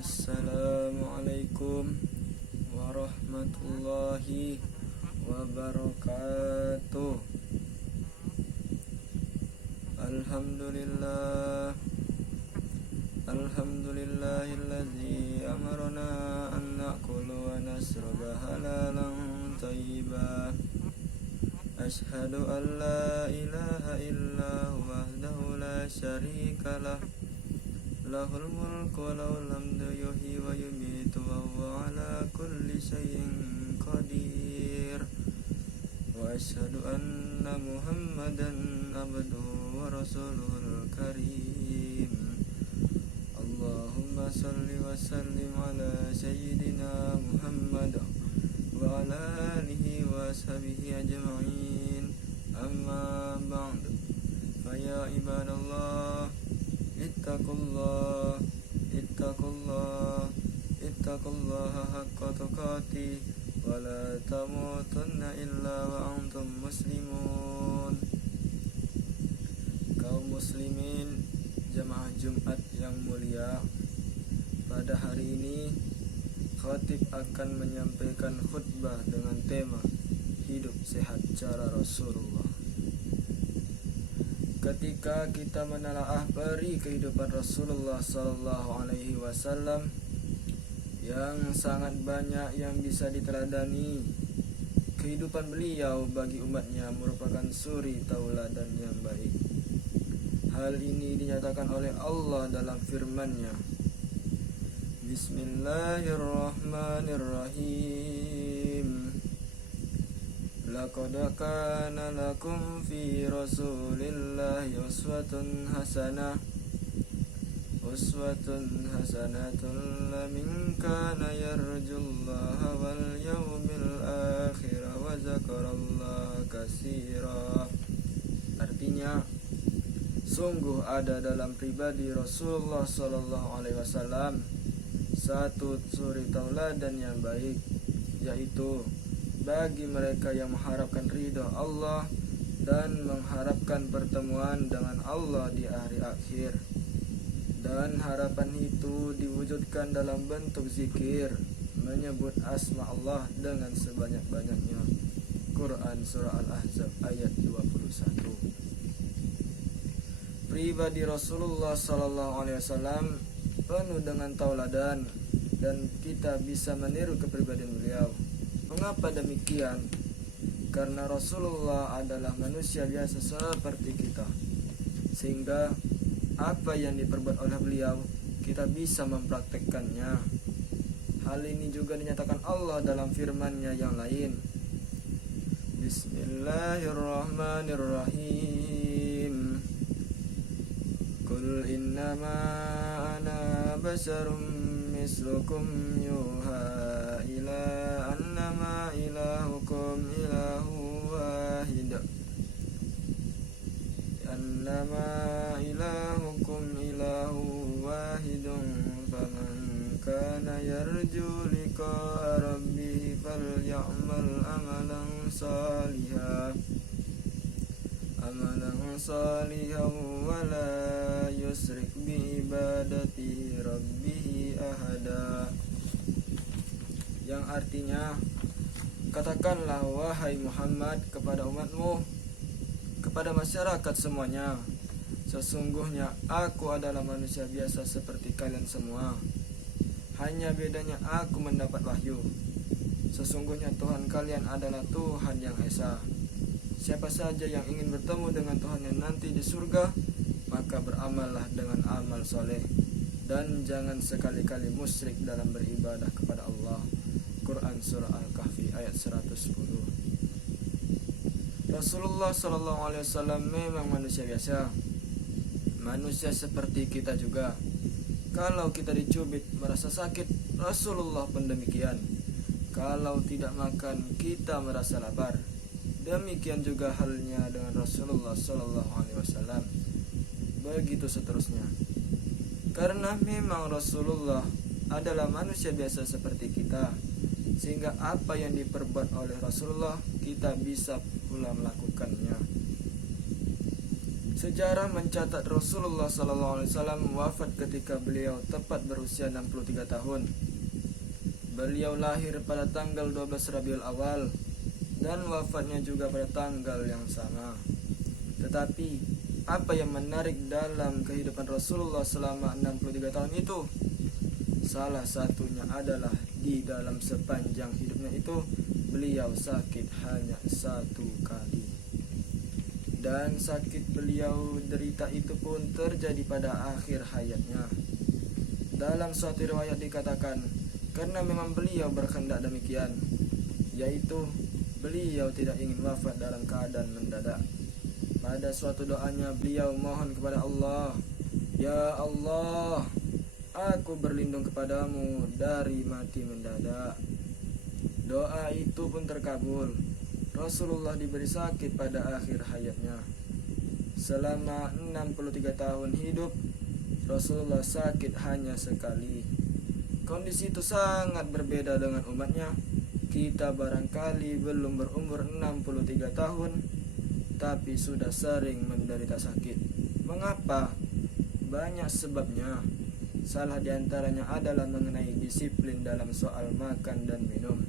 Assalamualaikum warahmatullahi wabarakatuh. Alhamdulillah, alhamdulillahilladzi amarna an na'kula wa nasraba halalan thayyiba. Ashhadu an la ilaha illa wahdahu la syarikalah, lahul mulku wa lahul hamdu yuhyi wa yumiitu wa huwa ala kulli syai'in qadir. Wa asyhadu anna Muhammadan abduhu wa rasuluhul karim. Allahumma salli wa sallim ala sayyidina Muhammad wa ala alihi wa ashabihi ajma'in. Amma ba'du. Fa ya ibadallah, ittaqullah haqqa tuqatih wa la tamutunna illa wa antum muslimun. Kaum muslimin jamaah Jumat yang mulia, pada hari ini khatib akan menyampaikan khutbah dengan tema hidup sehat cara Rasulullah. Ketika kita menelaah peri kehidupan Rasulullah Sallallahu Alaihi Wasallam, yang sangat banyak yang bisa diteladani, kehidupan beliau bagi umatnya merupakan suri tauladan yang baik. Hal ini dinyatakan oleh Allah dalam firman-Nya. Bismillahirrahmanirrahim. Laqad kana lakum fi Rasulillahi uswatun hasanatun liman kana yarjullaha wal yawmil akhir wa dzakarallaha katsira. Artinya, sungguh ada dalam pribadi Rasulullah sallallahu alaihi wasallam satu suri tauladan yang baik, yaitu bagi mereka yang mengharapkan ridha Allah dan mengharapkan pertemuan dengan Allah di hari akhir. Dan harapan itu diwujudkan dalam bentuk zikir, menyebut asma Allah dengan sebanyak-banyaknya. Quran Surah Al-Ahzab ayat 21. Pribadi Rasulullah Sallallahu Alaihi Wasallam penuh dengan tauladan, dan kita bisa meniru kepribadian beliau. Mengapa demikian? Karena Rasulullah adalah manusia biasa seperti kita, sehingga apa yang diperbuat oleh beliau kita bisa mempraktekkannya. Hal ini juga dinyatakan Allah dalam firman-Nya yang lain. Bismillahirrahmanirrahim. Qul innama ana basyarum mislukum yuha ila annama ilahukum ilahu wahid. Annama ilahukum ilahu wahidun faman kana yarju liqa'a rabbih falyamal amalan salihan wa la yusrik bi ibadati rabbih ahada. Yang artinya, katakanlah wahai Muhammad kepada umatmu, kepada masyarakat semuanya, sesungguhnya aku adalah manusia biasa seperti kalian semua. Hanya bedanya aku mendapat wahyu. Sesungguhnya Tuhan kalian adalah Tuhan yang Esa. Siapa saja yang ingin bertemu dengan Tuhan yang nanti di surga, maka beramallah dengan amal soleh, dan jangan sekali-kali musyrik dalam beribadah kepada Allah. Quran Surah Al-Kahfi ayat 110. Rasulullah Sallallahu Alaihi Wasallam memang manusia biasa, manusia seperti kita juga. Kalau kita dicubit merasa sakit, Rasulullah pun demikian. Kalau tidak makan, kita merasa lapar. Demikian juga halnya dengan Rasulullah Sallallahu Alaihi Wasallam. Begitu seterusnya. Karena memang Rasulullah adalah manusia biasa seperti kita, sehingga apa yang diperbuat oleh Rasulullah kita bisa pula melakukannya. Sejarah mencatat Rasulullah SAW wafat ketika beliau tepat berusia 63 tahun. Beliau lahir pada tanggal 12 Rabiul Awal dan wafatnya juga pada tanggal yang sama. Tetapi apa yang menarik dalam kehidupan Rasulullah selama 63 tahun itu? Salah satunya adalah di dalam sepanjang hidupnya itu beliau sakit hanya satu kali. Dan sakit beliau derita itu pun terjadi pada akhir hayatnya. Dalam suatu riwayat dikatakan, karena memang beliau berkehendak demikian, yaitu beliau tidak ingin wafat dalam keadaan mendadak. Pada suatu doanya beliau mohon kepada Allah, "Ya Allah, aku berlindung kepadamu dari mati mendadak." Doa itu pun terkabul. Rasulullah diberi sakit pada akhir hayatnya. Selama 63 tahun hidup, Rasulullah sakit hanya sekali. Kondisi itu sangat berbeda dengan umatnya. Kita barangkali belum berumur 63 tahun, tapi sudah sering menderita sakit. Mengapa? Banyak sebabnya. Salah diantaranya adalah mengenai disiplin dalam soal makan dan minum.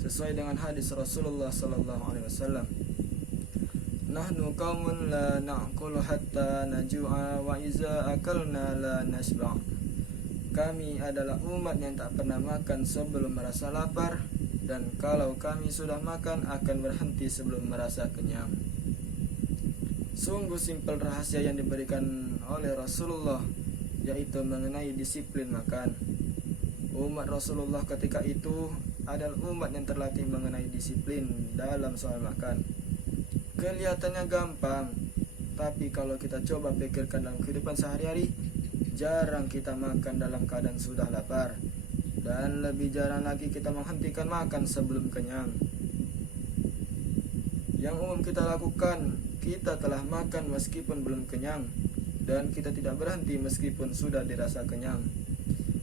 Sesuai dengan hadis Rasulullah SAW, "Nahnu qaumun la na'kulu hatta najua wa iza akalna la nasba'." Kami adalah umat yang tak pernah makan sebelum merasa lapar, dan kalau kami sudah makan akan berhenti sebelum merasa kenyang. Sungguh simpel rahasia yang diberikan oleh Rasulullah, yaitu mengenai disiplin makan. Umat Rasulullah ketika itu adalah umat yang terlatih mengenai disiplin dalam soal makan. Kelihatannya gampang, tapi kalau kita coba pikirkan dalam kehidupan sehari-hari, jarang kita makan dalam keadaan sudah lapar, dan lebih jarang lagi kita menghentikan makan sebelum kenyang. Yang umum kita lakukan, kita telah makan meskipun belum kenyang, dan kita tidak berhenti meskipun sudah dirasa kenyang.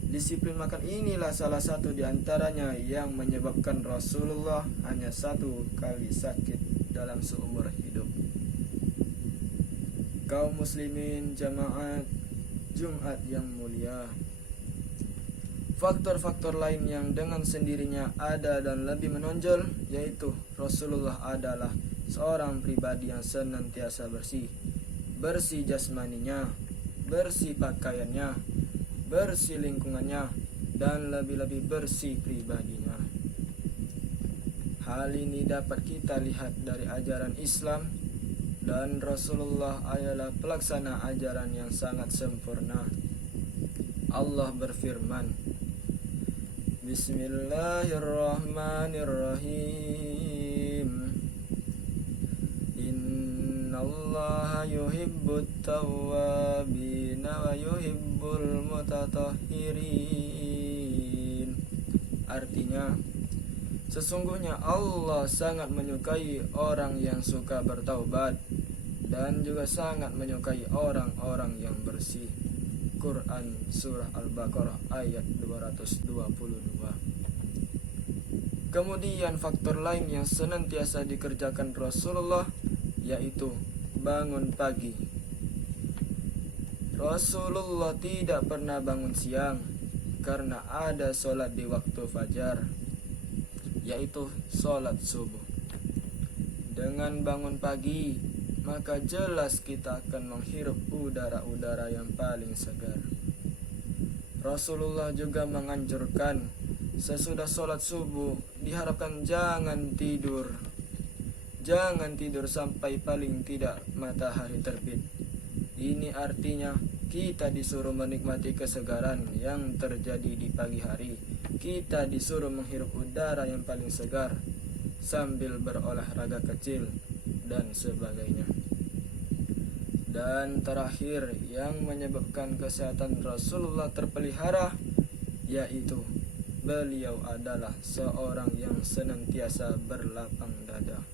Disiplin makan inilah salah satu di antaranya yang menyebabkan Rasulullah hanya satu kali sakit dalam seumur hidup. Kaum muslimin jamaat Jumat yang mulia, faktor-faktor lain yang dengan sendirinya ada dan lebih menonjol, yaitu Rasulullah adalah seorang pribadi yang senantiasa bersih. Bersih jasmaninya, bersih pakaiannya, bersih lingkungannya, dan lebih-lebih bersih pribadinya. Hal ini dapat kita lihat dari ajaran Islam, dan Rasulullah adalah pelaksana ajaran yang sangat sempurna. Allah berfirman, "Bismillahirrahmanirrahim. Innallaha yuhibbut tawwabina wa yuhibbul mutatahhirin." Artinya, sesungguhnya Allah sangat menyukai orang yang suka bertaubat dan juga sangat menyukai orang-orang yang bersih. Quran Surah Al-Baqarah ayat 222. Kemudian faktor lain yang senantiasa dikerjakan Rasulullah, yaitu bangun pagi. Rasulullah tidak pernah bangun siang karena ada sholat di waktu fajar, yaitu sholat subuh. Dengan bangun pagi, maka jelas kita akan menghirup udara-udara yang paling segar. Rasulullah juga menganjurkan sesudah sholat subuh diharapkan jangan tidur sampai paling tidak matahari terbit. Ini artinya kita disuruh menikmati kesegaran yang terjadi di pagi hari. Kita disuruh menghirup udara yang paling segar sambil berolahraga kecil dan sebagainya. Dan terakhir yang menyebabkan kesehatan Rasulullah terpelihara, yaitu beliau adalah seorang yang senantiasa berlapang dada.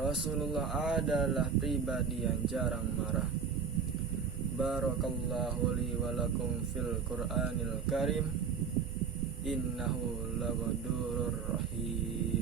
Rasulullah adalah pribadi yang jarang marah. Barakallahu li wa lakum fil Qur'anil Karim. Innahu laghafurur rahim.